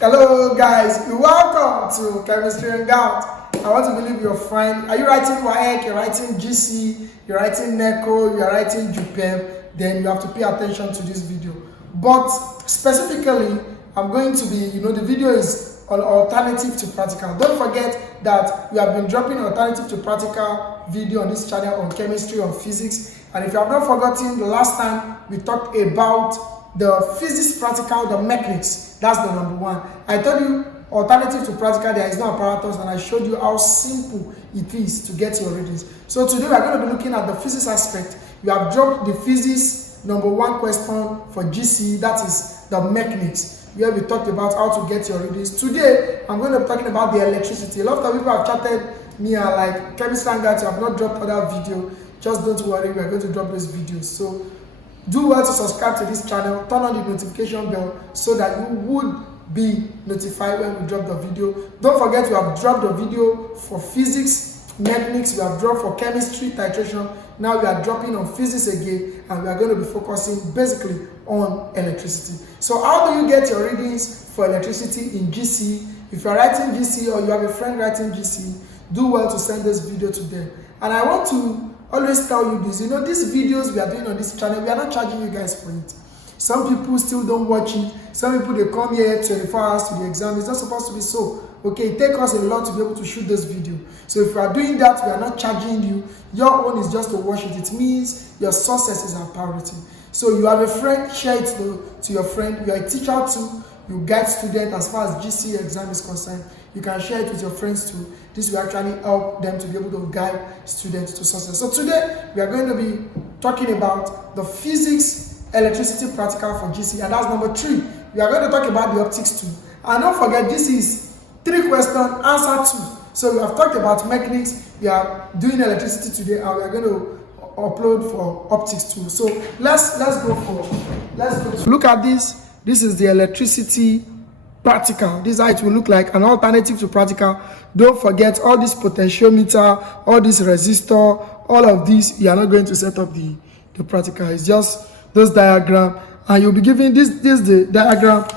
Hello guys, welcome to Chemistry and Gout. I want to believe you're fine. Are you writing WAEC, you're writing GC, you're writing NECO, you're writing JUPEB, then you have to pay attention to this video. But specifically, I'm going to be, the video is on alternative to practical. Don't forget that we have been dropping alternative to practical video on this channel on chemistry, on physics. And if you have not forgotten, the last time we talked about the physics practical, the mechanics, that's the number one. I told you alternative to practical, there is no apparatus, and I showed you how simple it is to get your readings. So today we are going to be looking at the physics aspect. We have dropped the physics number one question for GC, that is the mechanics, where we talked about how to get your readings. Today I'm going to be talking about the electricity. A lot of people have chatted me and like, Chemistry and Gout, you have not dropped other video. Just don't worry, we are going to drop those videos. So do well to subscribe to this channel, turn on the notification bell so that you would be notified when we drop the video. Don't forget, we have dropped the video for physics, mechanics, we have dropped for chemistry, titration. Now we are dropping on physics again, and we are going to be focusing basically on electricity. So how do you get your readings for electricity in GC? If you are writing GC or you have a friend writing GC, do well to send this video to them. And I want to always tell you this, these videos we are doing on this channel, we are not charging you guys for it. Some people still don't watch it. Some people, they come here 24 hours to the exam. It's not supposed to be so. Okay, it takes us a lot to be able to shoot this video. So if you are doing that, we are not charging you. Your own is just to watch it. It means your success is our priority. So you have a friend, share it to your friend. You are a teacher too. You guide students as far as GC exam is concerned. You can share it with your friends too. This will actually help them to be able to guide students to success. So today we are going to be talking about the physics, electricity practical for GC, and that's number 3. We are going to talk about the optics too. And don't forget, this is 3 questions, answer 2. So we have talked about mechanics, we are doing electricity today, and we are going to upload for optics too. So let's go. Look at this. This is the electricity practical. This is how it will look like, an alternative to practical. Don't forget, all this potentiometer, all this resistor, all of this, you are not going to set up the practical. It's just those diagram, and you'll be given this the diagram.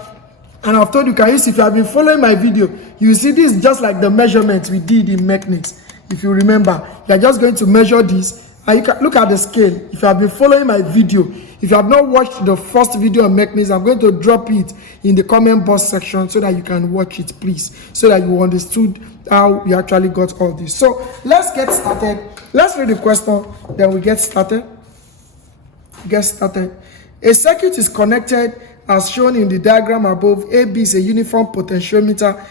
And I've told you, can use, if you have been following my video, you see this just like the measurements we did in mechanics. If you remember, you're just going to measure this, and you can look at the scale. If you have been following my video, if you have not watched the first video on mechanics, I'm going to drop it in the comment box section so that you can watch it, please, so that you understood how we actually got all this. So let's get started. Let's read the question, then we get started. A circuit is connected as shown in the diagram above. AB is a uniform potentiometer,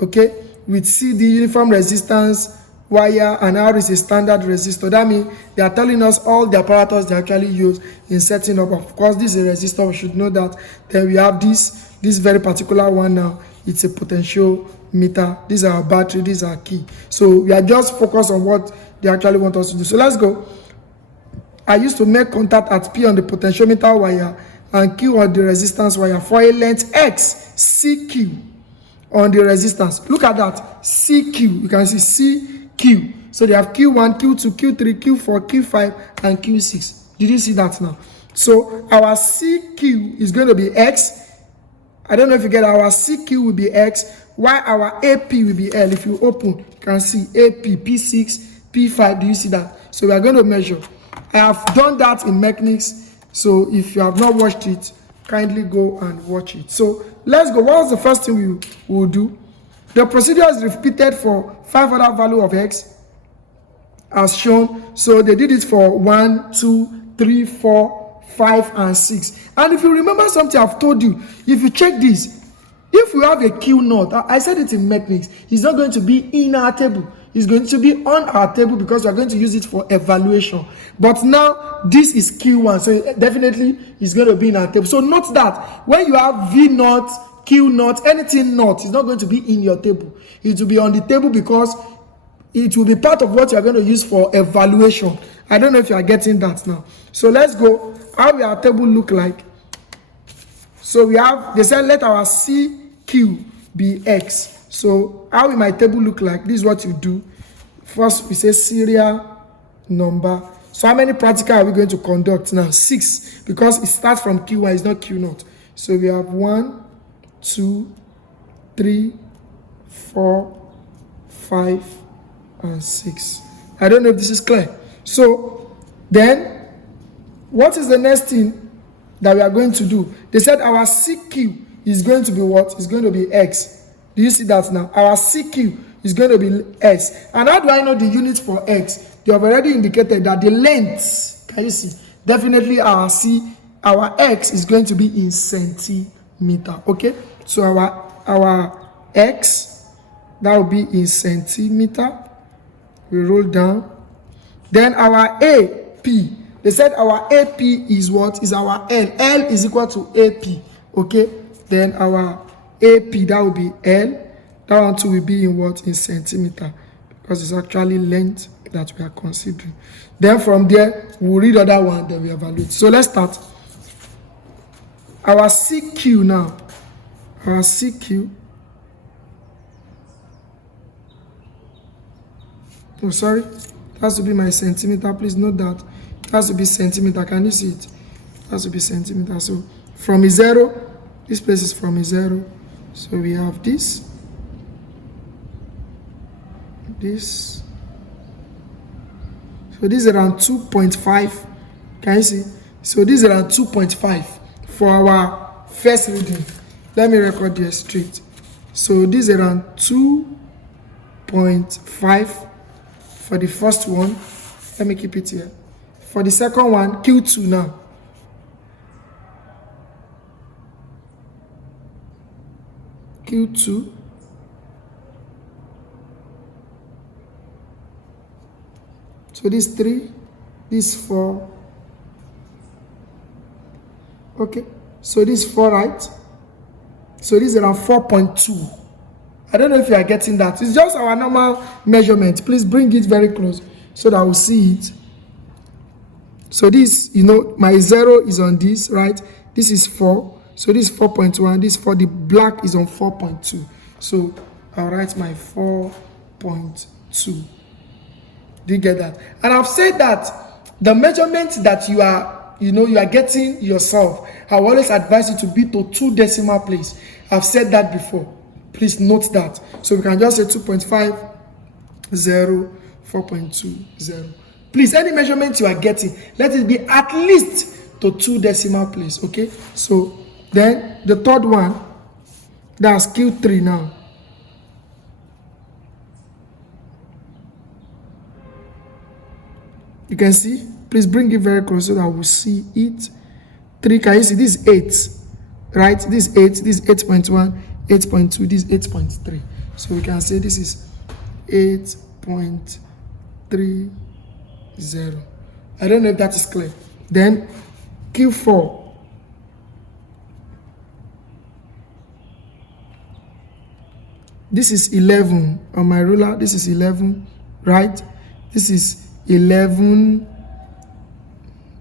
okay, with CD uniform resistance wire, and R is a standard resistor. That means they are telling us all the apparatus they actually use in setting up. Of course, this is a resistor, we should know that. Then we have this very particular one now. It's a potentiometer. These are our battery, these are key. So we are just focused on what they actually want us to do. So let's go. I used to make contact at P on the potentiometer wire and Q on the resistance wire for a length X, CQ on the resistance. Look at that, CQ. You can see CQ. So they have Q1, Q2, Q3, Q4, Q5, and Q6. Did you see that now? So our CQ is going to be X. I don't know if you get our CQ will be X, while our AP will be L. If you open, you can see AP, P6, P5. Do you see that? So we are going to measure. I have done that in mechanics. So if you have not watched it, kindly go and watch it. So let's go. What was the first thing we will do? The procedure is repeated for 5 other values of X as shown. So they did it for 1, 2, 3, 4, 5, and 6. And if you remember something I've told you, if you check this, if we have a Q naught, I said it in mechanics, it's not going to be in our table. It's going to be on our table because we're going to use it for evaluation. But now this is Q1, so definitely it's going to be in our table. So note that when you have V naught, Q naught, anything naught, it's not going to be in your table. It will be on the table because it will be part of what you're going to use for evaluation. I don't know if you are getting that now. So let's go. How will our table look like? So we have, they said let our CQ be X. So how will my table look like? This is what you do. First we say serial number. So how many practical are we going to conduct now? 6, because it starts from Q1, it's not Q naught. So we have 1, 2, 3, 4, 5, and 6. I don't know if this is clear. So then, what is the next thing that we are going to do? They said our CQ is going to be what? It's going to be X. Do you see that now? Our CQ is going to be X. And how do I know the unit for X? They have already indicated that the length, can you see? Definitely our X is going to be in centimeter. Okay? So our X, that will be in centimeter. We roll down. Then our AP, they said our AP is what? Is our L. L is equal to AP. Okay? Then our AP, that will be L. That one too will be in what? In centimeter. Because it's actually length that we are considering. Then from there, we'll read other one that we evaluate. So let's start. Our CQ now. Our CQ. Oh, sorry. It has to be my centimeter. Please note that. It has to be centimeter. Can you see it? It has to be centimeter. So from a 0, this place is from a 0. So we have this. This. So this is around 2.5. Can you see? So this is around 2.5 for our first reading. Let me record here straight. So this is around 2.5 for the first one. Let me keep it here. For the second one, Q2 now. Q2. So this 3, this 4. Okay. So this 4, right? So this is around 4.2. I don't know if you are getting that. It's just our normal measurement. Please bring it very close so that we'll see it. So this, you know, my 0 is on this, right? This is 4. So this is 4.1. This 4, the black is on 4.2. So I'll write my 4.2. Do you get that? And I've said that the measurement that you are getting yourself, I always advise you to be to 2 decimal place. I've said that before. Please note that. So we can just say 2.50, 4.20. Please, any measurement you are getting, let it be at least to 2 decimal place. Okay? So then the third one, that's Q3 now. You can see, please bring it very close so that we'll see it. 3, can you see? This is 8, right? This is 8, this is 8.1, 8.2, this is 8.3. So we can say this is 8.30. I don't know if that is clear. Then Q4. This is 11 on my ruler. This is 11, right? This is 11,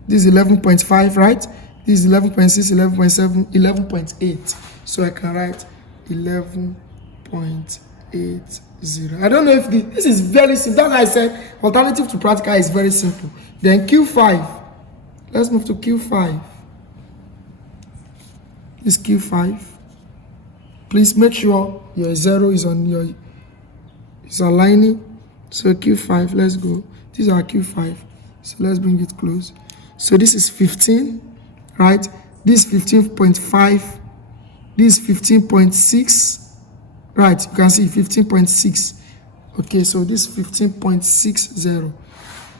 this is 11.5, right? This is 11.6, 11.7, 11.8. So I can write 11.80. I don't know if this is very simple. That's why I said alternative to practical is very simple. Then Q5. Let's move to Q5. This Q5. Please make sure your 0 is on your aligning. So Q5, let's go. This is our Q5. So let's bring it close. So this is 15, right? This is 15.5. This is 15.6. Right, you can see 15.6. Okay, so this is 15.60.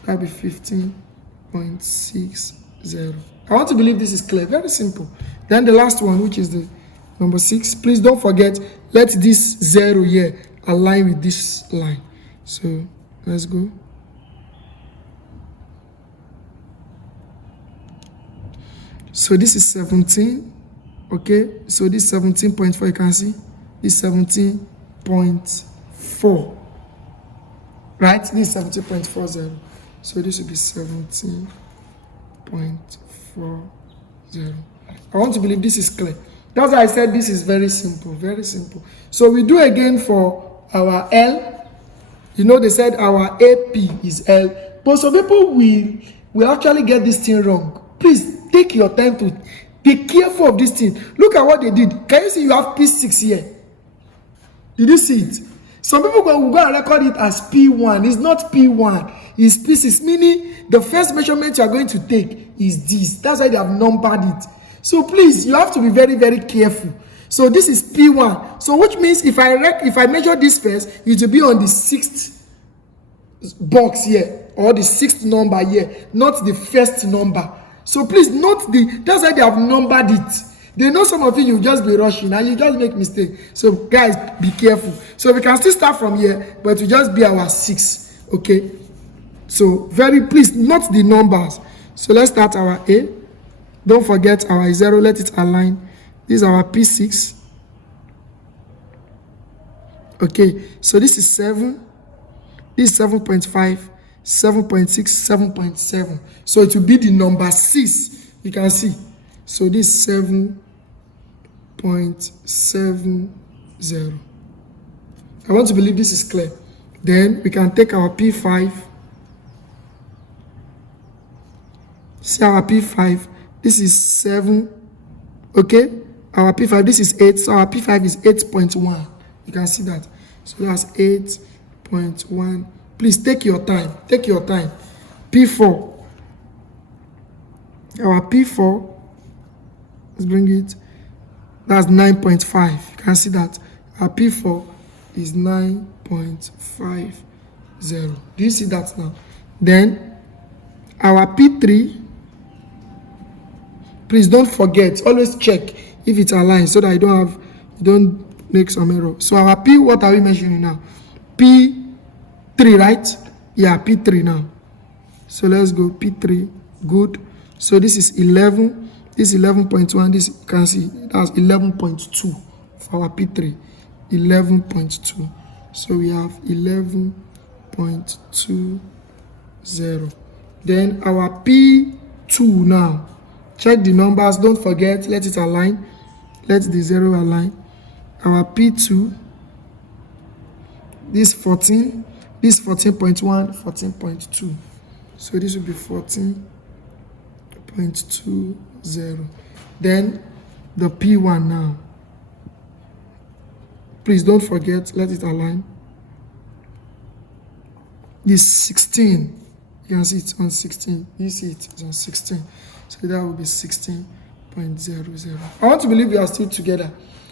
That'll be 15.60. I want to believe this is clear. Very simple. Then the last one, which is the number 6. Please don't forget, let this 0 here align with this line. So let's go. So this is 17. Okay, so this 17.4, you can see this 17.4, right? This is 17.40. So this will be 17.40. I want to believe this is clear. That's why I said this is very simple, very simple. So we do again for our L. You know, they said our AP is L, but some people will actually get this thing wrong. Please take your time to be careful of this thing. Look at what they did. Can you see you have P6 here? Did you see it? Some people will go and record it as P1. It's not P1. It's P6, meaning the first measurement you are going to take is this. That's why they have numbered it. So please, you have to be very, very careful. So this is P1. So which means if I measure this first, it will be on the 6th box here, or the 6th number here, not the first number. So please note that's why they have numbered it. They know some of you just be rushing and you just make mistake. So guys, be careful. So we can still start from here, but it will just be our 6. Okay. So please note the numbers. So let's start our A. Don't forget our 0. Let it align. This is our P6. Okay. So this is 7. This is 7.5, 7.6, 7.7. So it will be the number 6. You can see. So this is 7.70. I want to believe this is clear. Then we can take our P5. See our P5. This is 7. Okay. Our P5, this is 8. So our P5 is 8.1. You can see that. So that's 8.1. Please take your time. Take your time. P4. Our P4. Let's bring it. That's 9.5. You can see that. Our P4 is 9.50. Do you see that now? Then our P3. Please don't forget. Always check if it's aligned so that you don't make some error. So our P, what are we measuring now? P3, right? Yeah, P3 now. So let's go P3. Good. So this is 11. This is 11.1. This, you can see, that's 11.2 for our P3. 11.2. So we have 11.20. Then our P2 now. Check the numbers. Don't forget. Let it align. Let the 0 align. Our P2. This 14. This 14.1. 14.2. So this will be 14.20. Then the P1 now. Please don't forget. Let it align. This 16. You can see it's on 16. You see it's on 16. So that will be 16.00. I want to believe we are still together.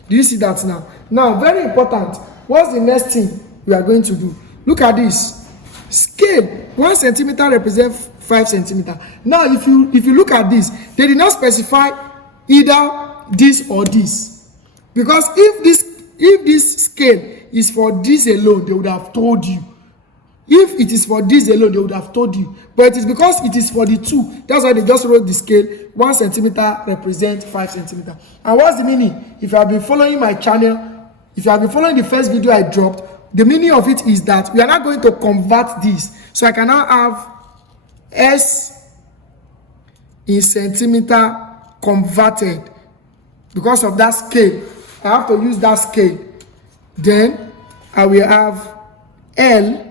Do you see that now? Now, very important. What's the next thing we are going to do? Look at this. Scale. 1 centimeter represents 5 centimeter. Now, if you look at this, they did not specify either this or this. Because if this scale is for this alone, they would have told you. If it is for this alone, they would have told you. But it is because it is for the two. That's why they just wrote the scale. 1 centimeter represents 5 centimeter. And what's the meaning? If you have been following my channel, if you have been following the first video I dropped, the meaning of it is that we are not going to convert this. So I can now have S in centimeter converted. Because of that scale, I have to use that scale. Then I will have L,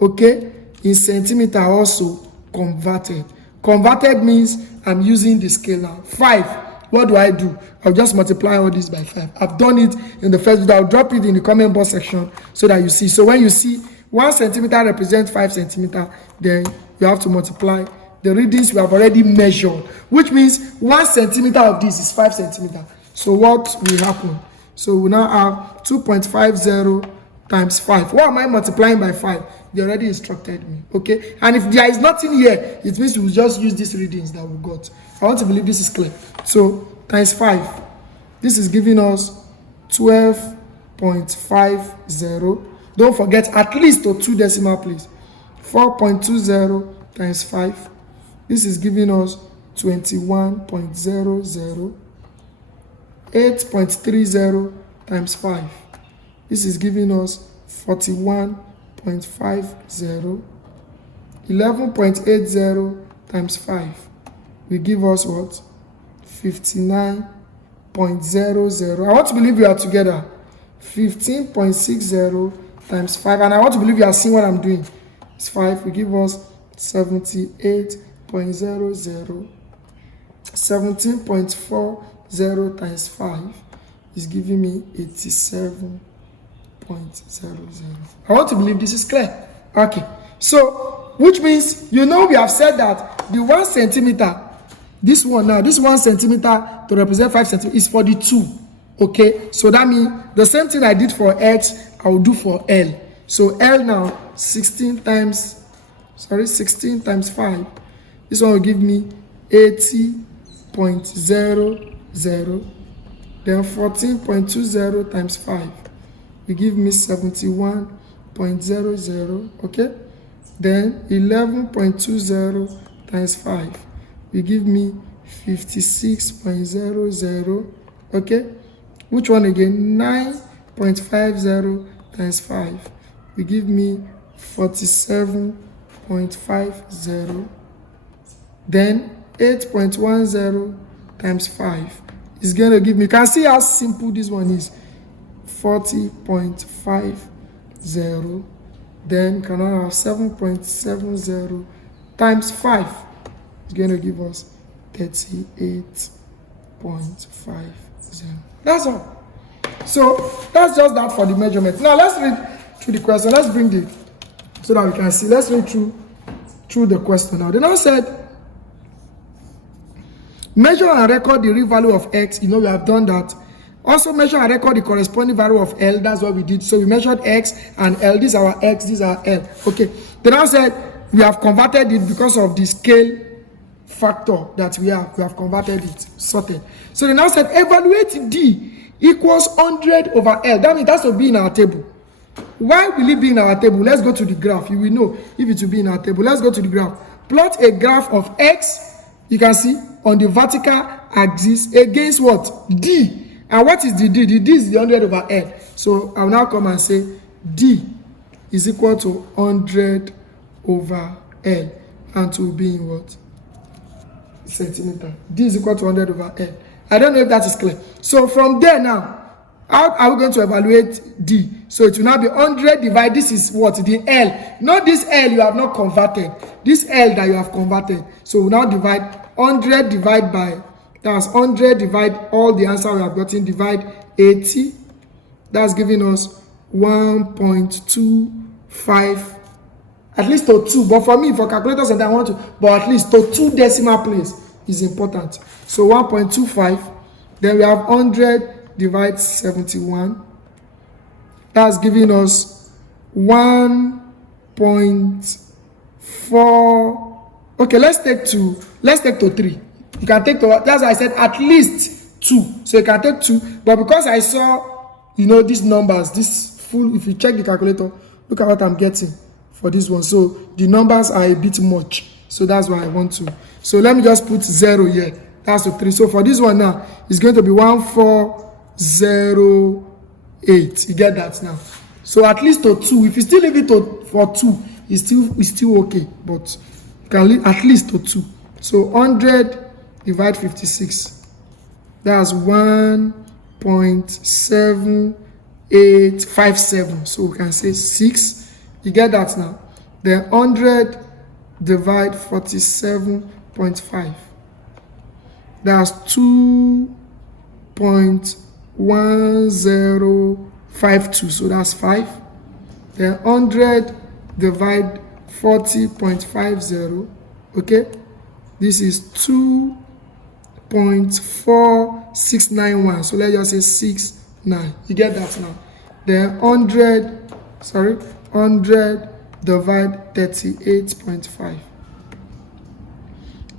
okay, in centimeter also converted. Converted means I'm using the scale now. 5. What do? I'll just multiply all this by 5. I've done it in the first video. I'll drop it in the comment box section so that you see. So when you see 1 centimeter represents 5 centimeter, then you have to multiply the readings we have already measured, which means 1 centimeter of this is 5 centimeter. So what will happen? So we now have 2.50 times 5. Why am I multiplying by 5? They already instructed me. Okay. And if there is nothing here, it means we will just use these readings that we got. I want to believe this is clear. So times 5. This is giving us 12.50. Don't forget at least to 2 decimal place. 4.20 times 5. This is giving us 21.00. 8.30 times 5. This is giving us 41.50. 11.80 times 5 will give us what? 59.00. I want to believe we are together. 15.60 times 5. And I want to believe you are seeing what I'm doing. It's 5 will give us 78.00. 17.40 times 5 is giving me 87.00. I want to believe this is clear. Okay. So, which means, we have said that the 1 centimeter, this one now, this 1 centimeter to represent 5 centimeters is for the 2. Okay. So that means the same thing I did for X, I will do for L. So L now, 16 times 5. This one will give me 80.00. Then 14.20 times 5 will give me 71.00. Okay. Then 11.20 times 5 will give me 56.00. Okay. Which one again? 9.50 times 5 will give me 47.50. Then 8.10 times 5 is going to give me, you can see how simple this one is, 40.50. Then can I have 7.70 times 5 is going to give us 38.50. That's all. So that's just that for the measurement. Now let's read through the question. Let's bring the, so that we can see. Let's read through the question now. They now said, measure and record the real value of X. We have done that. Also measure and record the corresponding value of L. That's what we did. So we measured X and L. These are our X, these are L. Okay. They now said we have converted it because of the scale factor that we have. We have converted it, sorted. So they now said evaluate D equals 100 over L. That means it has to be in our table. Why will it be in our table? Let's go to the graph. You will know if it will be in our table. Let's go to the graph. Plot a graph of X. You can see on the vertical axis against what? D. And what is the D? The D is the 100 over L. So I'll now come and say D is equal to 100 over L. And to be in what? Centimeter. D is equal to 100 over L. I don't know if that is clear. So from there now, how are we going to evaluate D? So it will now be 100 divided, this is what? The L. Not this L you have not converted. This L that you have converted. So we now divide 100 divided by, that's 100 divide all the answer we have gotten, divide 80. That's giving us 1.25, at least to 2. But for me, for calculators, I want to, but at least to 2 decimal place is important. So 1.25. Then we have 100 divide 71. That's giving us 1.4. Okay, let's take to 3. You can take to, that's why I said at least 2. So you can take 2. But because I saw, these numbers, this full, if you check the calculator, look at what I'm getting for this one. So the numbers are a bit much. So that's why I want to. So let me just put 0 here. That's the 3. So for this one now, it's going to be 1408. You get that now? So at least to 2. If you still leave it for 2, it's still okay. But you can leave at least to 2. So 100 divide 56. That's 1.7857. So we can say 6. You get that now? Then 100 divide 47.5. That's 2.1052. So that's 5. Then 100 divide 40.50. Okay. This is 2.4691. So let's just say 69. You get that now? Then 100 divide 38.5.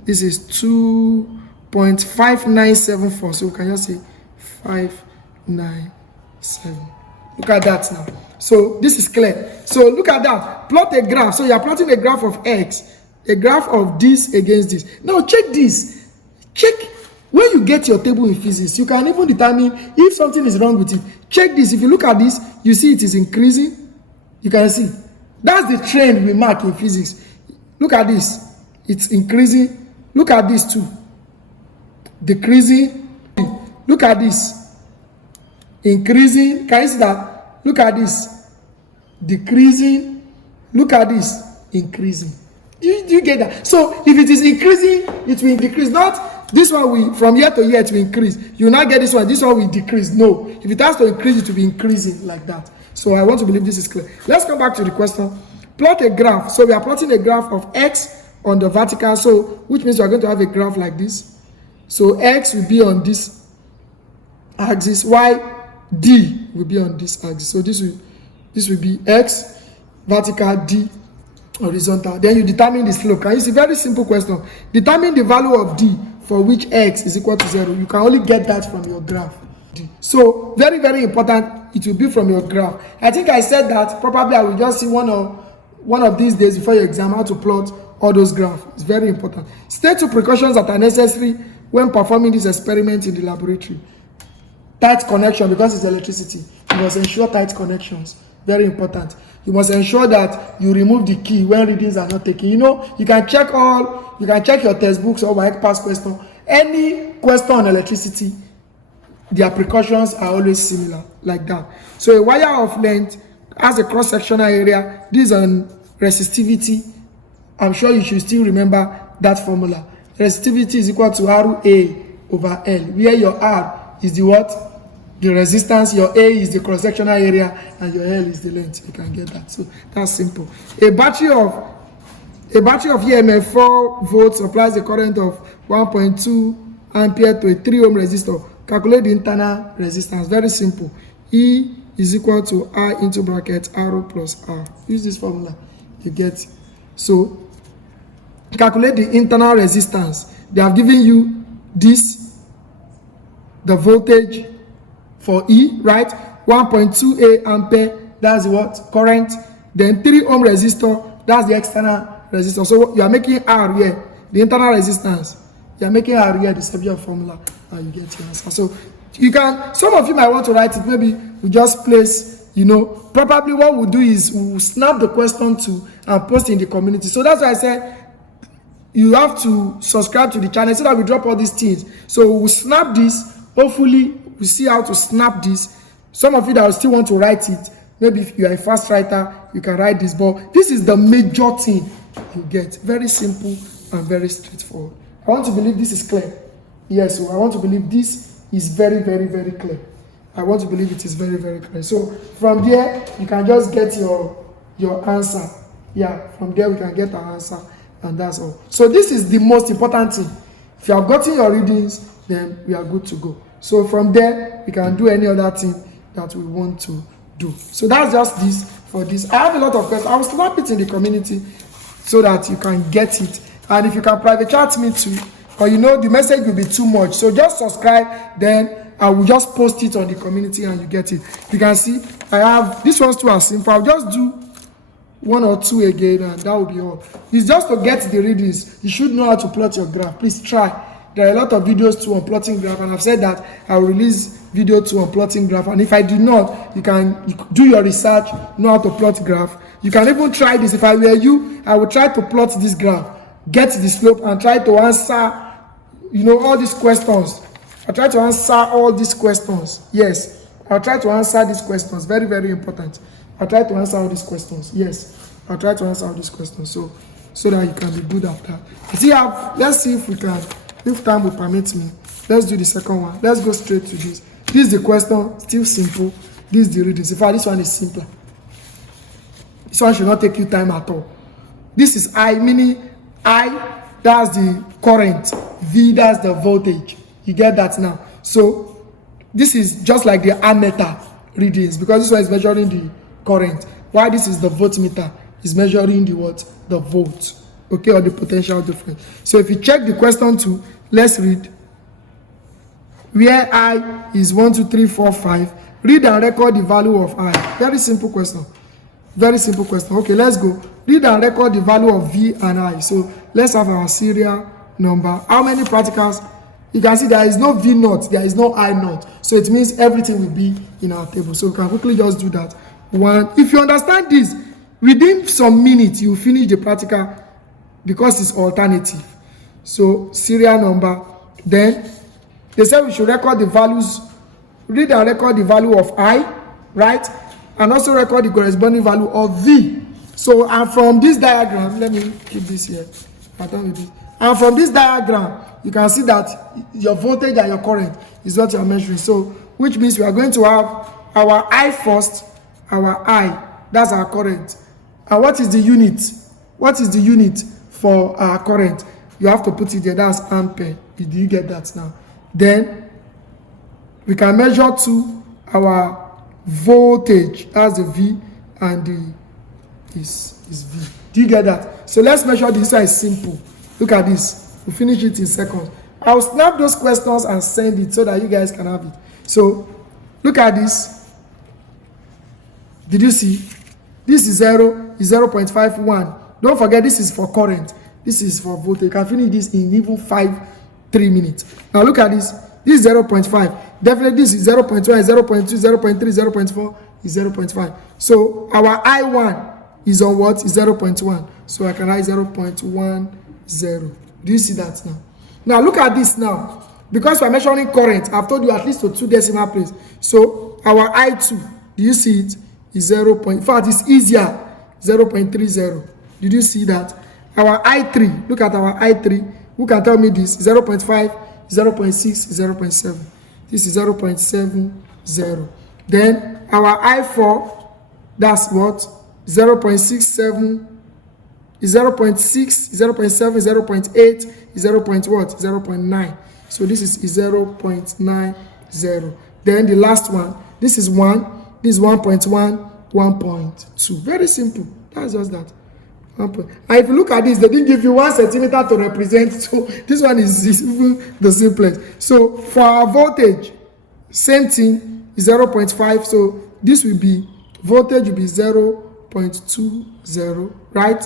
This is 2.5974. So we can just say 597. Look at that now. So this is clear. So look at that. Plot a graph. So you are plotting a graph of X, a graph of this against this. Now check this. Check when you get your table in physics. You can even determine if something is wrong with it. Check this. If you look at this, you see it is increasing. You can see. That's the trend we mark in physics. Look at this. It's increasing. Look at this too. Decreasing. Look at this. Increasing. Can you see that? Look at this. Decreasing. Look at this. Increasing. Do you get that? So if it is increasing, it will decrease. Not this one we from year to year it will increase. You will not get this one will decrease. No, if it has to increase, it will be increasing like that. So I want to believe this is clear. Let's come back to the question. Plot a graph. So we are plotting a graph of x on the vertical, so which means we are going to have a graph like this. So x will be on this axis, y d will be on this axis. So this will be x vertical, d horizontal. Then you determine the slope. Can you see? Very simple question. Determine the value of d for which x is equal to 0. You can only get that from your graph. So very, very important, it will be from your graph. I think I said that probably I will just see one of these days before your exam how to plot all those graphs. It's very important. State 2 precautions that are necessary when performing this experiment in the laboratory. Tight connection, because it's electricity. You must ensure tight connections. Very important. You must ensure that you remove the key when readings are not taken. You know, you can check your textbooks or past question. Any question on electricity, their precautions are always similar, like that. So a wire of length has a cross-sectional area. This is on resistivity. I'm sure you should still remember that formula. Resistivity is equal to RA over L, where your R is the what? The resistance, your A is the cross-sectional area, and your L is the length. You can get that. So that's simple. A battery of EMF 4 volts supplies a current of 1.2 ampere to a 3 ohm resistor. Calculate the internal resistance. Very simple. E is equal to I into bracket R plus R. Use this formula. You get. So calculate the internal resistance. They have given you this, the voltage for E, right? 1.28 ampere, that's what? Current. Then 3 ohm resistor, that's the external resistor. So you are making R here, the internal resistance. You are making R here, the subject formula, and you get your answer. So you can, some of you might want to write it, maybe we just place, you know, probably what we'll do is we'll snap the question to and post in the community. So that's why I said you have to subscribe to the channel so that we drop all these things. So we'll snap this. Hopefully we see how to snap this. Some of you that will still want to write it, maybe if you are a fast writer, you can write this, but this is the major thing you get. Very simple and very straightforward. I want to believe this is clear. Yes, so I want to believe this is very, very, very clear. I want to believe it is very, very clear. So from there, you can just get your answer. Yeah, from there we can get our answer, and that's all. So this is the most important thing. If you have gotten your readings, then we are good to go. So from there, we can do any other thing that we want to do. So that's just this for this. I have a lot of questions. I will slap it in the community so that you can get it. And if you can private chat me too, or you know the message will be too much, so just subscribe, then I will just post it on the community and you get it. You can see I have these ones too are simple. I'll just do 1 or 2 again, and that will be all. It's just to get the readings. You should know how to plot your graph. Please try. There are a lot of videos too on plotting graph, and I've said that I will release video too on plotting graph. And if I do not, you can do your research, know how to plot graph. You can even try this. If I were you, I would try to plot this graph, get the slope, and try to answer, you know, all these questions. I try to answer all these questions. Yes, I'll try to answer these questions. Very, very important. I'll try to answer all these questions. Yes, I'll try to answer all these questions so that you can be good at that. Let's see if we can, if time will permit me. Let's do the second one. Let's go straight to this. This is the question, still simple. This is the readings. In fact, this one is simpler. This one should not take you time at all. This is I, meaning I, that's the current. V, that's the voltage. You get that now? So this is just like the ammeter readings, because this one is measuring the current. Why this is the voltmeter, is measuring the what? The volt. Okay, or the potential difference. So if you check the question 2, let's read. Where I is 1, 2, 3, 4, 5. Read and record the value of I. Very simple question. Very simple question. Okay, let's go. Read and record the value of V and I. So let's have our serial number. How many practicals? You can see there is no V naught, there is no I naught. So it means everything will be in our table. So we can quickly just do that. 1. If you understand this, within some minutes, you finish the practical because it's alternative. So serial number. Then they said we should record the values, read and record the value of I, right? And also record the corresponding value of V. So, and from this diagram, let me keep this here. I'm done with it. And from this diagram, you can see that your voltage and your current is what you are measuring. So, which means we are going to have our I first, our I, that's our current. And what is the unit? What is the unit for our current? You have to put it there, that's ampere. Do you get that now? Then, we can measure to our voltage, that's the V, and the is V. Do you get that? So let's measure this. This one is simple. Look at this. We'll finish it in seconds. I'll snap those questions and send it so that you guys can have it. So look at this. Did you see? This is 0.51. Don't forget this is for current. This is for voltage. You can finish this in even 3 minutes. Now look at this. This is 0.5. Definitely this is 0.1, 0.2, 0.3, 0.4 is 0.5. So our I1 is on what? Is 0.1. So I can write 0.10. Do you see that now? Now look at this now. Because we're measuring current, I've told you at least to 2 decimal places. So our I2, do you see it? Is 0. In fact, it's easier. 0.30. Did you see that? Our I3, look at our I3. Who can tell me this? 0.5, 0.6, 0.7. This is 0.70. Then our I4, that's what? 0.67 is 0.6, 0.7, 0.8, 0.9. So this is 0.90. Then the last one, this is 1, this is 1.1, 1.2. Very simple. That's just that. And if you look at this, they didn't give you 1 centimeter to represent, so this one is even the simplest. So for our voltage, same thing, is 0.5. So this will be, voltage will be 0.20, right?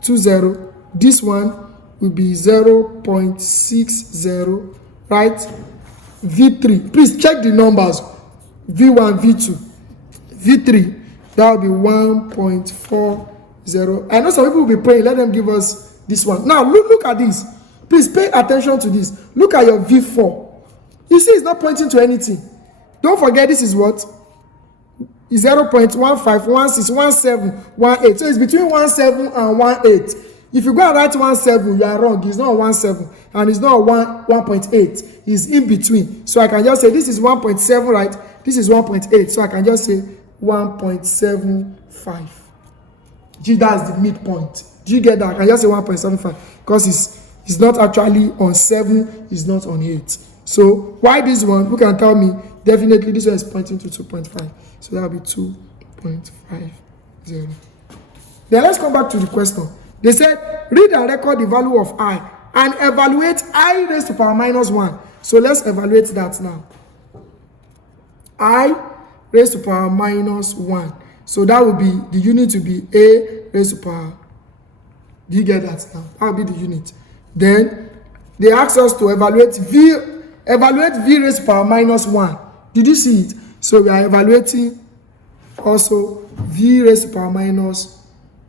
20. This one will be 0.60, right? V3, please check the numbers. V1, V2, V3, that will be 1.40. I know some people will be praying, let them give us this one. Now look at this. Please pay attention to this. Look at your V4. You see it's not pointing to anything. Don't forget this is what? Is 0.15, 16, 17, 18. So it's between 17 and 18. If you go and write 17, you are wrong. It's not 17 and it's not 1.8. It's in between. So I can just say this is 1.7, right? This is 1.8. So I can just say 1.75. G, that's the midpoint. Do you get that? I can just say 1.75 because it's not actually on 7, it's not on 8. So why this one? Who can tell me? Definitely this one is pointing to 2.5. So that will be 2.50. Then let's come back to the question. They said, read and record the value of I and evaluate I raised to power minus 1. So let's evaluate that now. I raised to power minus 1. So that will be, the unit will be A raised to power. Do you get that now? That will be the unit. Then they asked us to evaluate V raised to power minus 1. Did you see it? So we are evaluating also V raised to power minus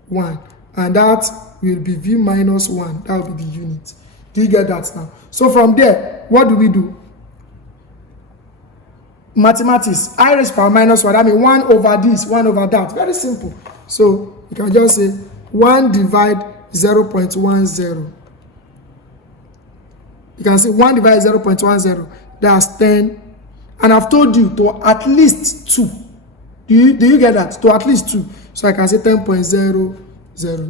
1. And that will be V minus 1. That will be the unit. Do you get that now? So from there, what do we do? Mathematics. I raised to power minus 1. That means 1 over this, 1 over that. Very simple. So you can just say 1 divide 0.10. You can say 1 divided 0.10. That's 10. And I've told you to at least 2. Do you get that? To at least 2. So I can say 10.00.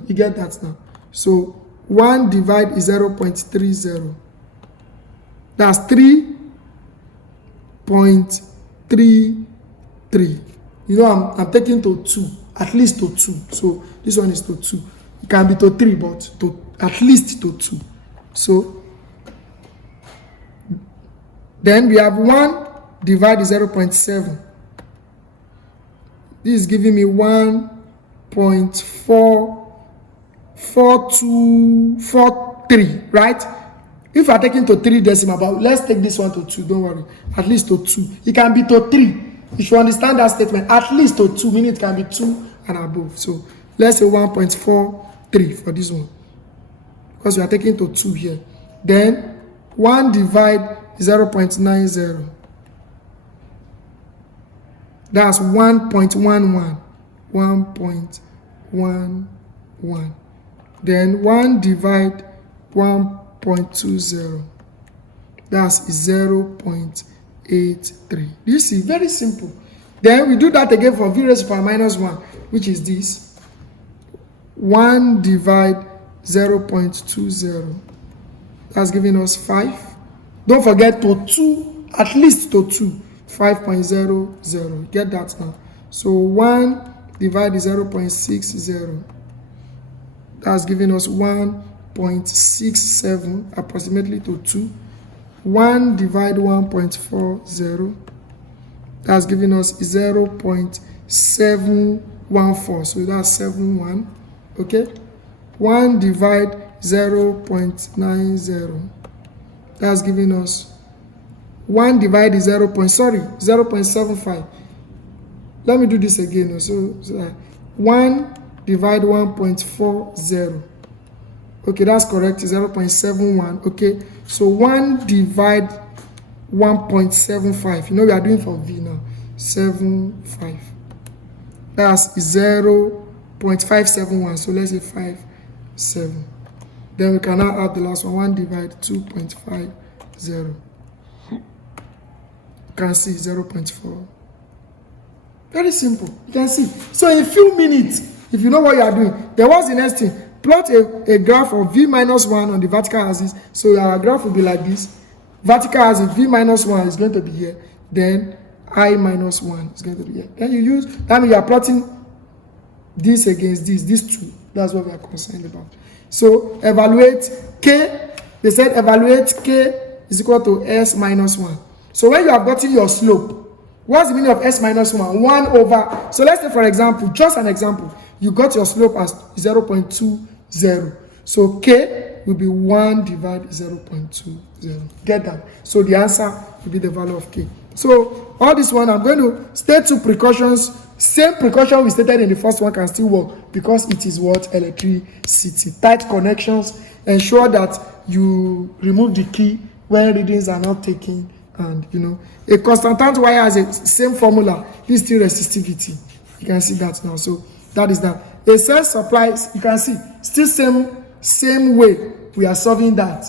You get that now? So 1 divided is 0.30. That's 3.33. You know, I'm taking to 2. At least to 2. So this one is to 2. It can be to 3, but to at least to 2. So then we have 1 divided 0.7. This is giving me 1.4243, right? If I take to 3 decimal, but let's take this one to 2, don't worry. At least to 2. It can be to 3. You should understand that statement. At least to 2, meaning it can be 2 and above. So let's say 1.43 for this one. Because we are taking to 2 here. Then 1 divided 0.90. That's 1.11. 1.11. Then 1 divided 1.20. That's 0.83. You see, very simple. Then we do that again for v raised to power minus 1, which is this. 1 divide 0.20. That's giving us 5. Don't forget to 2, at least to 2. 5.00. Get that now. So 1 divide 0.60. That's giving us 1.67 approximately to 2. 1 divide 1.40. That's giving us 0.714. So that's 71. Okay. 1 divide 0.90. That's giving us 1 divide 0.75. Let me do this again. So 1 divide 1.40. Okay, that's correct. 0.71. Okay, so 1 divide 1.75. You know we are doing for V now. 75. That's 0.571. So let's say 57. Then we can now add the last one. 1 divide 2.50. You can see 0.4. Very simple. You can see. So in a few minutes, if you know what you are doing, then what's the next thing? Plot a graph of v minus 1 on the vertical axis. So our graph will be like this. Vertical axis, v minus 1 is going to be here. Then I minus 1 is going to be here. Then you use, that means you are plotting this against this, these two. That's what we are concerned about. So evaluate k. They said evaluate k is equal to s minus 1. So when you have gotten your slope, what's the meaning of s minus 1? 1 over. So let's say, for example, just an example, you got your slope as 0.20. So k will be 1 divided 0.20. Get that? So the answer will be the value of k. So all this one, I'm going to state 2 precautions. Same precaution we stated in the first one can still work because it is what? Electricity. Tight connections. Ensure that you remove the key when readings are not taken. And you know, a constantant wire has a same formula. This still resistivity. You can see that now. So that is that. A cell supplies, you can see, still same way we are solving that.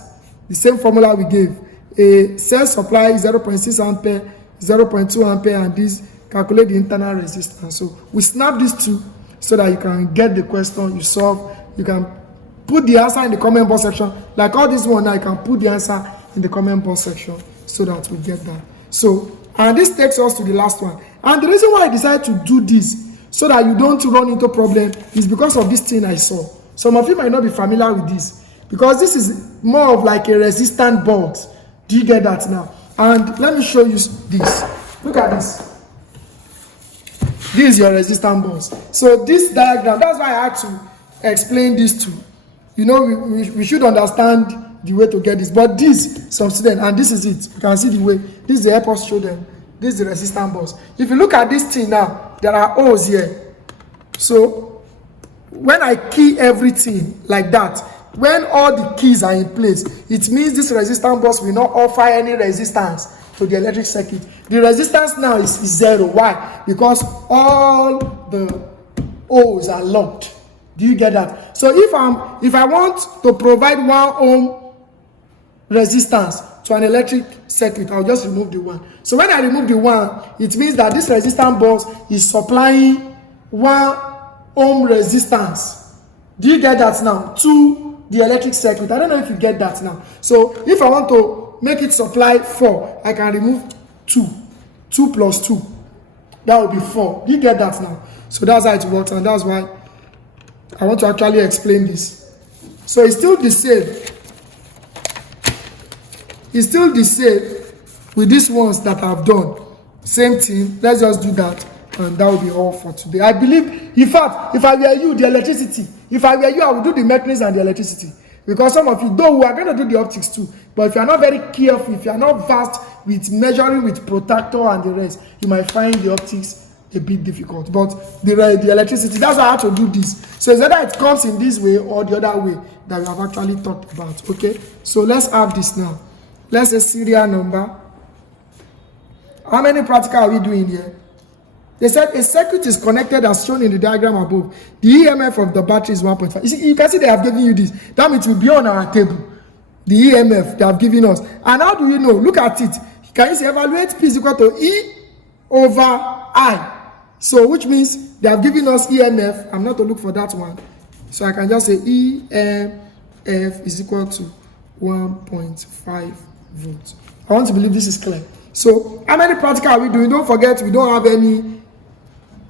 The same formula we gave. A cell supply 0.6 ampere, 0.2 ampere, and this calculate the internal resistance. So we snap these two so that you can get the question you solve. You can put the answer in the comment box section. Like all this one now, you can put the answer in the comment box section so that we get that. So, and this takes us to the last one. And the reason why I decided to do this so that you don't run into problem is because of this thing I saw. Some of you might not be familiar with this because this is more of like a resistant box. Do you get that now? And let me show you this. Look at this. This is your resistant box. So this diagram, that's why I had to explain this to. You know, we should understand the way to get this. But this, some students, and this is it. You can see the way. This is the help us show them. This is the resistant box. If you look at this thing now, there are holes here. So when I key everything like that, when all the keys are in place, it means this resistant box will not offer any resistance to the electric circuit. The resistance now is 0. Why? Because all the holes are locked. Do you get that? So if I want to provide 1 ohm resistance to an electric circuit, I'll just remove the 1. So when I remove the 1, it means that this resistance box is supplying 1 ohm resistance. Do you get that now? To the electric circuit. I don't know if you get that now. So if I want to make it supply 4, I can remove 2. 2 plus 2. That will be 4. Do you get that now? So that's how it works, and that's why I want to actually explain this. So it's still the same. It's still the same with these ones that I've done. Same thing. Let's just do that, and that will be all for today. I believe, in fact, if I were you, the electricity, if I were you, I would do the mechanism and the electricity. Because some of you, though we are going to do the optics too, but if you are not very careful, if you are not fast with measuring with protractor and the rest, you might find the optics a bit difficult. But the electricity, that's why I had to do this. So it's either it comes in this way or the other way that we have actually talked about. Okay, so let's have this now. Let's say serial number. How many practical are we doing here? They said a circuit is connected as shown in the diagram above. The EMF of the battery is 1.5. You see, you can see they have given you this. That means it will be on our table. the EMF they have given us. And how do you know? Look at it. Can you see evaluate P is equal to E over I? So which means they have given us EMF. I'm not to look for that one. So I can just say EMF is equal to 1.5 volts. I want to believe this is clear. So how many practical are we doing? Don't forget, we don't have any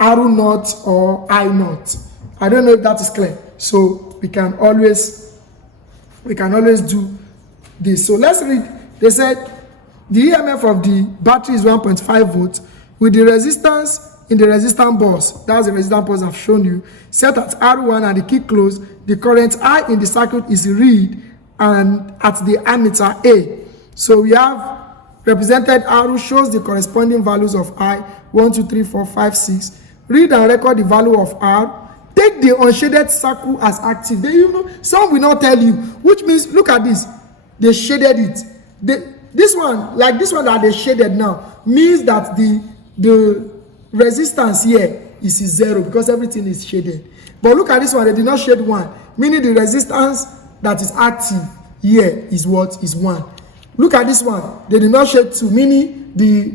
R naught or I naught. I don't know if that is clear. So we can always do this. So let's read. They said the EMF of the battery is 1.5 volts with the resistance in the resistance bus. That's the resistance bus I've shown you. Set at R1 and the key closed. The current I in the circuit is read and at the ammeter A. So we have represented R shows the corresponding values of I 1, 2, 3, 4, 5, 6. Read and record the value of R. Take the unshaded circle as active. Some will not tell you, which means look at this. They shaded it. This one that they shaded now means that the resistance here is 0 because everything is shaded. But look at this one, they did not shade 1, meaning the resistance that is active here is what? Is 1. Look at this one, they did not shade 2, meaning the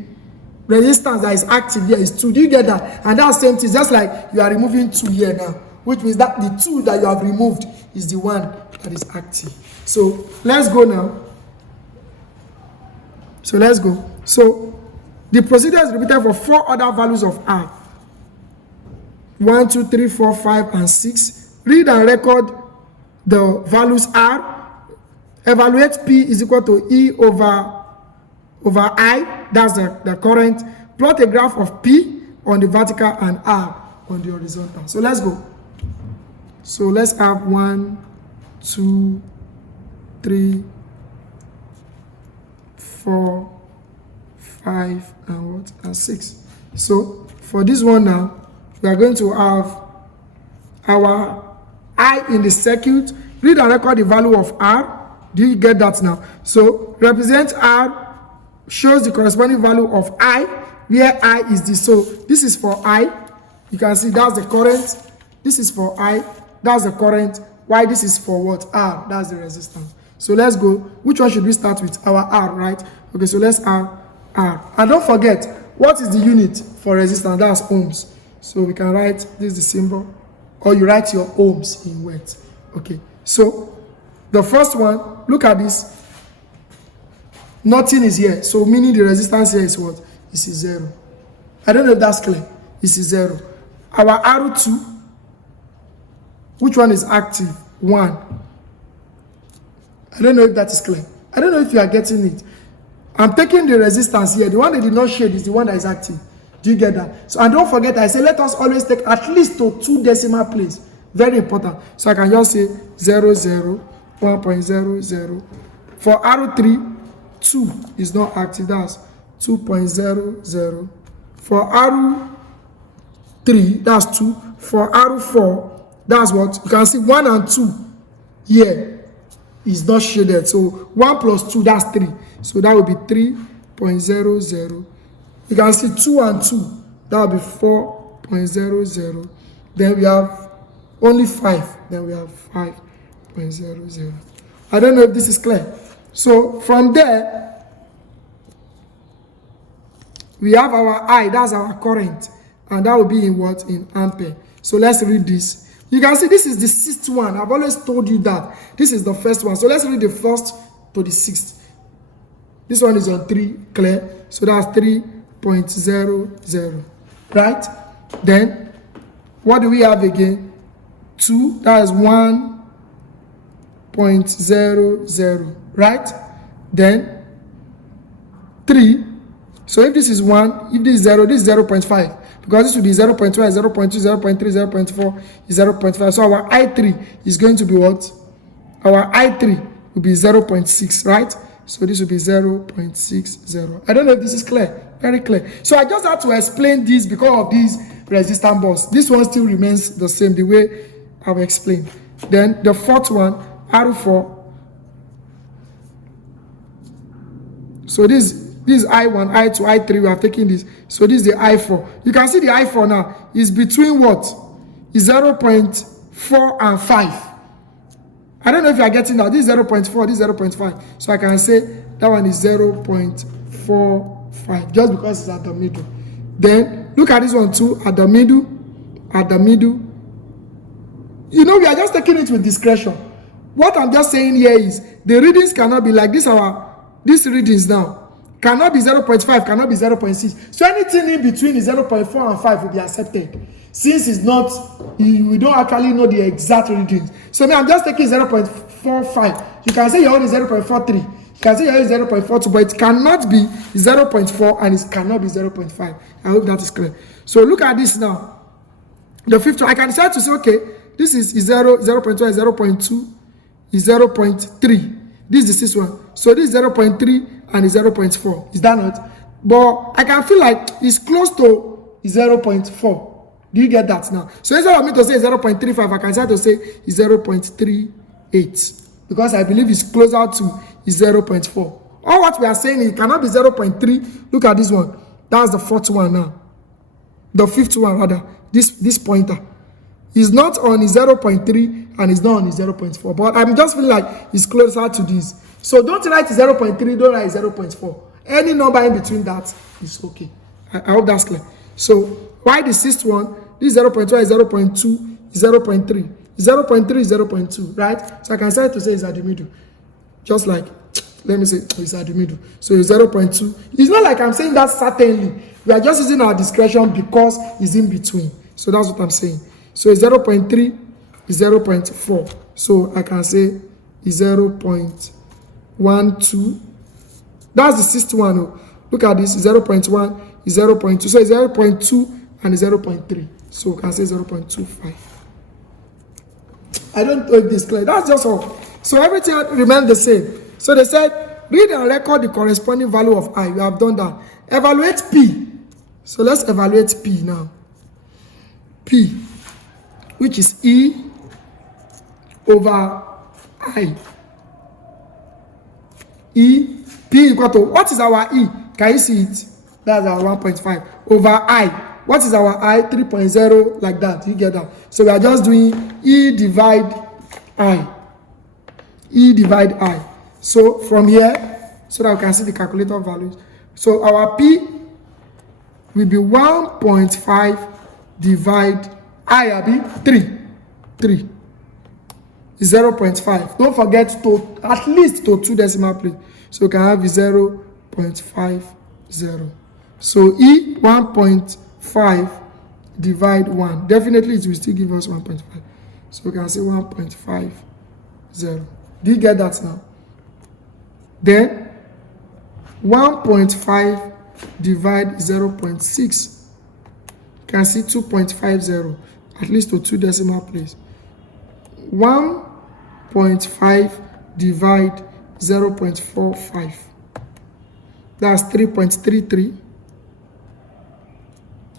resistance that is active here is 2. Do you get that? And that's same thing, just like you are removing 2 here now, which means that the 2 that you have removed is the one that is active. So let's go now. So let's go. So the procedure is repeated for 4 other values of R. 1, 2, 3, 4, 5, and 6. Read and record the values R. Evaluate P is equal to E over I. That's the current. Plot a graph of P on the vertical and R on the horizontal. So let's go. So let's have 1, 2, 3, 4, 5, and 6. So for this one now, we are going to have our I in the circuit. Read and record the value of R. Do you get that now? So represent R shows the corresponding value of I, where I is this. So this is for I. You can see that's the current. This is for I. That's the current. Why this is for what? R. That's the resistance. So let's go. Which one should we start with? Our R, right? Okay, so let's have R. And don't forget, what is the unit for resistance? That's ohms. So we can write this is the symbol, or you write your ohms in words. Okay, so the first one, look at this. Nothing is here. So meaning the resistance here is what? Is 0. I don't know if that's clear. It's 0. Our R2, which one is active? 1. I don't know if that is clear. I don't know if you are getting it. I'm taking the resistance here. The one they did not shade is the one that is active. Do you get that? So, and don't forget, I say let us always take at least to 2 decimal places. Very important. So I can just say 0, 0, 1.00. For R3, 2 is not active. That's 2.00. For R3, that's 2. For R4, that's what? You can see 1 and 2 here is not shaded. So 1 plus 2, that's 3. So that will be 3.00. You can see 2 and 2. That will be 4.00. Then we have only 5. Then we have 5.00. I don't know if this is clear. So from there, we have our I. That's our current. And that will be in what? In ampere. So let's read this. You can see this is the 6th one. I've always told you that. This is the first one. So let's read the 1st to the 6th. This one is on 3, clear. So that's 3.00. Right? Then, what do we have again? 2, that is 1.00. Right? Then, 3. So if this is 1, if this is 0, this is 0.5. Because this will be 0.1, 0.2, 0.3, 0.4 is 0.5. So our I3 is going to be what? Our I3 will be 0.6, right? So this will be 0.60. I don't know if this is clear. Very clear. So I just had to explain this because of this resistance bus. This one still remains the same, the way I've explained. Then the 4th one, R4. So this is I1, I2, I3. We are taking this. So this is the I4. You can see the I4 now is between what? Is 0.4 and 5. I don't know if you are getting that. This is 0.4, this is 0.5. So I can say that one is 0.45 just because it's at the middle. Then look at this one too, at the middle. You know, we are just taking it with discretion. What I'm just saying here is the readings cannot be like this. These readings now cannot be 0.5, cannot be 0.6. So anything in between is 0.4 and 5 will be accepted. Since it's not, we don't actually know the exact readings. So I'm just taking 0.45. You can say your own is 0.43. You can say your own is 0.42, but it cannot be 0.4 and it cannot be 0.5. I hope that is clear. So look at this now. The fifth one, I can decide to say, okay, this is 0.2, 0.2, is 0.3. This is the sixth one. So this is 0.3 and is 0.4. Is that not? But I can feel like it's close to 0.4. Do you get that now? So instead of me to say 0.35, I can start to say 0.38 because I believe it's closer to 0.4. All what we are saying is it cannot be 0.3. Look at this one. That's the fourth one now. The fifth one rather. This pointer is not on 0.3 and it's not on 0.4. But I'm just feeling like it's closer to this. So don't write 0.3. Don't write 0.4. Any number in between that is okay. I hope that's clear. So why the sixth one? This 0.2 is 0.2, is 0.3. 0.3 is 0.2, right? So I can start to say it's at the middle. Just like, let me say it's at the middle. So it's 0.2. It's not like I'm saying that certainly. We are just using our discretion because it's in between. So that's what I'm saying. So it's 0.3 is 0.4. So I can say it's 0.12. That's the sixth one. Look at this. 0.1 is 0.2. So it's 0.2 and 0.3. So we can say 0.25. I don't know if this is clear. That's just all. So everything remains the same. So they said, read and record the corresponding value of I. You have done that. Evaluate P. So let's evaluate P now. P, which is E over I. E, P equal to, what is our E? Can you see it? That's our 1.5 over I. What is our I? 3.0, like that. You get that? So we are just doing E divide I. E divide I. So from here, so that we can see the calculator values. So our P will be 1.5 divide I, 3. 0.5. Don't forget to at least to 2 decimal place. So we can have 0.50. So E 1.5 divide 1. Definitely it will still give us 1.5. So we can say 1.50. Do you get that now? Then 1.5 divide 0.6. You can see 2.50. At least to 2 decimal place. 1.5 divide 0.45. That's 3.33.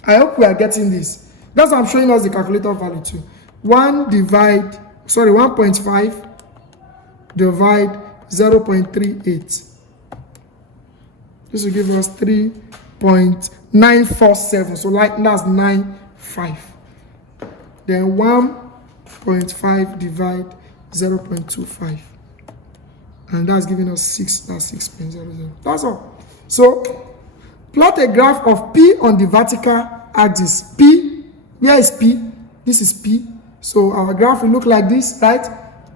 I hope we are getting this. That's why I'm showing us the calculator value too. 1.5 divide 0.38. This will give us 3.947. So like that's 9.5. Then 1.5 divide 0.25. And that's giving us 6. That's 6.00. That's all. So plot a graph of P on the vertical axis. P, where is P? This is P. So our graph will look like this, right?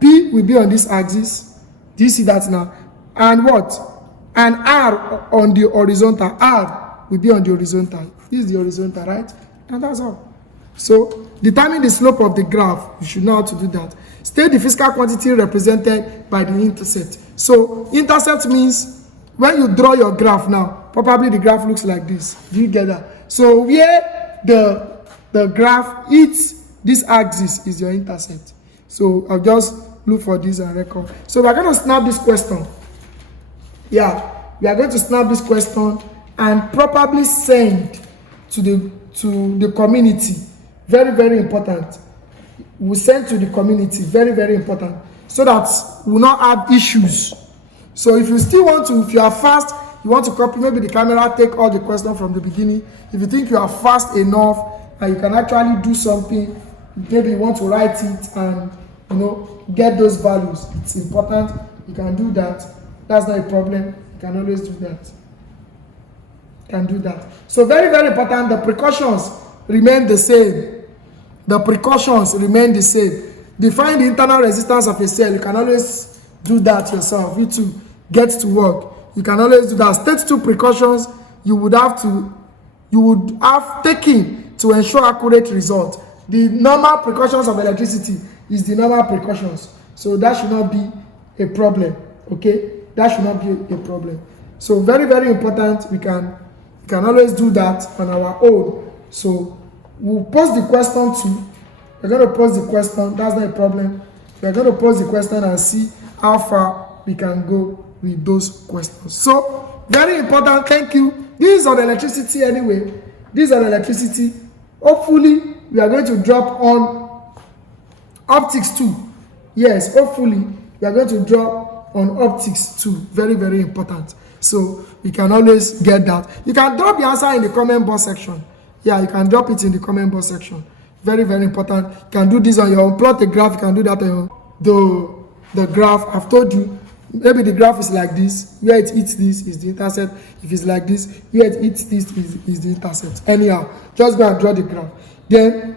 P will be on this axis. Do you see that now? And what? And R on the horizontal. R will be on the horizontal. This is the horizontal, right? And that's all. So determine the slope of the graph. You should know how to do that. State the physical quantity represented by the intercept. So intercept means when you draw your graph now, probably the graph looks like this. Do you get that? So where the graph hits this axis is your intercept. So I'll just look for this and record. So we're going to snap this question. Yeah, we are going to snap this question and probably send to the community. Very, very important. We send to the community. Very, very important. So that we will not have issues. So if you still want to, if you are fast, you want to copy maybe the camera, take all the questions from the beginning. If you think you are fast enough and you can actually do something, maybe you want to write it and get those values. It's important. You can do that. That's not a problem. You can always do that. Can do that. So very, very important. The precautions remain the same. The precautions remain the same. Define the internal resistance of a cell. You can always do that yourself. You too get to work. You can always do that. State 2 precautions you would have taken to ensure accurate result. The normal precautions of electricity is the normal precautions. So that should not be a problem. Okay, that should not be a problem. So very, very important. We can always do that on our own. So we'll post the question too. We're going to post the question. That's not a problem. We're going to post the question and see how far we can go with those questions. So very important. Thank you. This is on electricity anyway. This is on electricity. Hopefully we are going to drop on optics too. Yes, hopefully we are going to drop on optics too. Very, very important. So we can always get that. You can drop the answer in the comment box section. Yeah, you can drop it in the comment box section. Very, very important. You can do this on your own. Plot a graph. You can do that on your the graph. I've told you. Maybe the graph is like this. Where it hits this is the intercept. If it's like this, where it hits this is the intercept. Anyhow, just go and draw the graph. Then,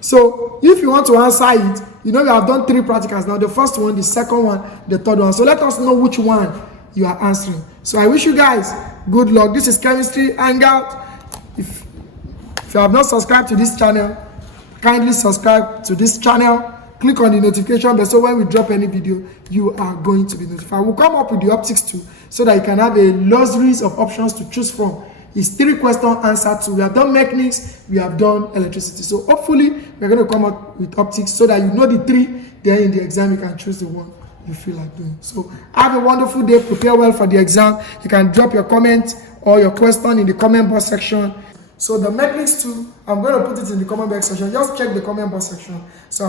so if you want to answer it, you have done 3 practicals now. The first one, the second one, the third one. So let us know which one you are answering. So I wish you guys good luck. This is Chemistry Hangout. If you have not subscribed to this channel, kindly subscribe to this channel. Click on the notification bell so when we drop any video, you are going to be notified. We'll come up with the optics too so that you can have a luxury of options to choose from. It's 3 question answer too. We have done mechanics, we have done electricity. So hopefully we're going to come up with optics so that you know the 3. Then in the exam you can choose the one you feel like doing. So have a wonderful day. Prepare well for the exam. You can drop your comment or your question in the comment box section. So the mechanics too, I'm going to put it in the comment box section. Just check the comment box section. So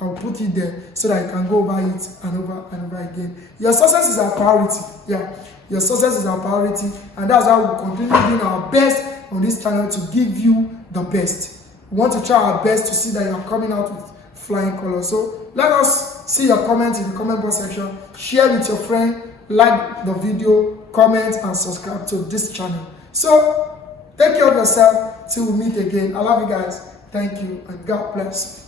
I'll put it there so that you can go over it and over and over again. Your success is our priority. Yeah, your success is our priority. And that's how we'll continue doing our best on this channel to give you the best. We want to try our best to see that you are coming out with flying colors. So let us see your comments in the comment box section. Share with your friend, like the video, comment and subscribe to this channel. So take care of yourself till we meet again. I love you guys. Thank you and God bless.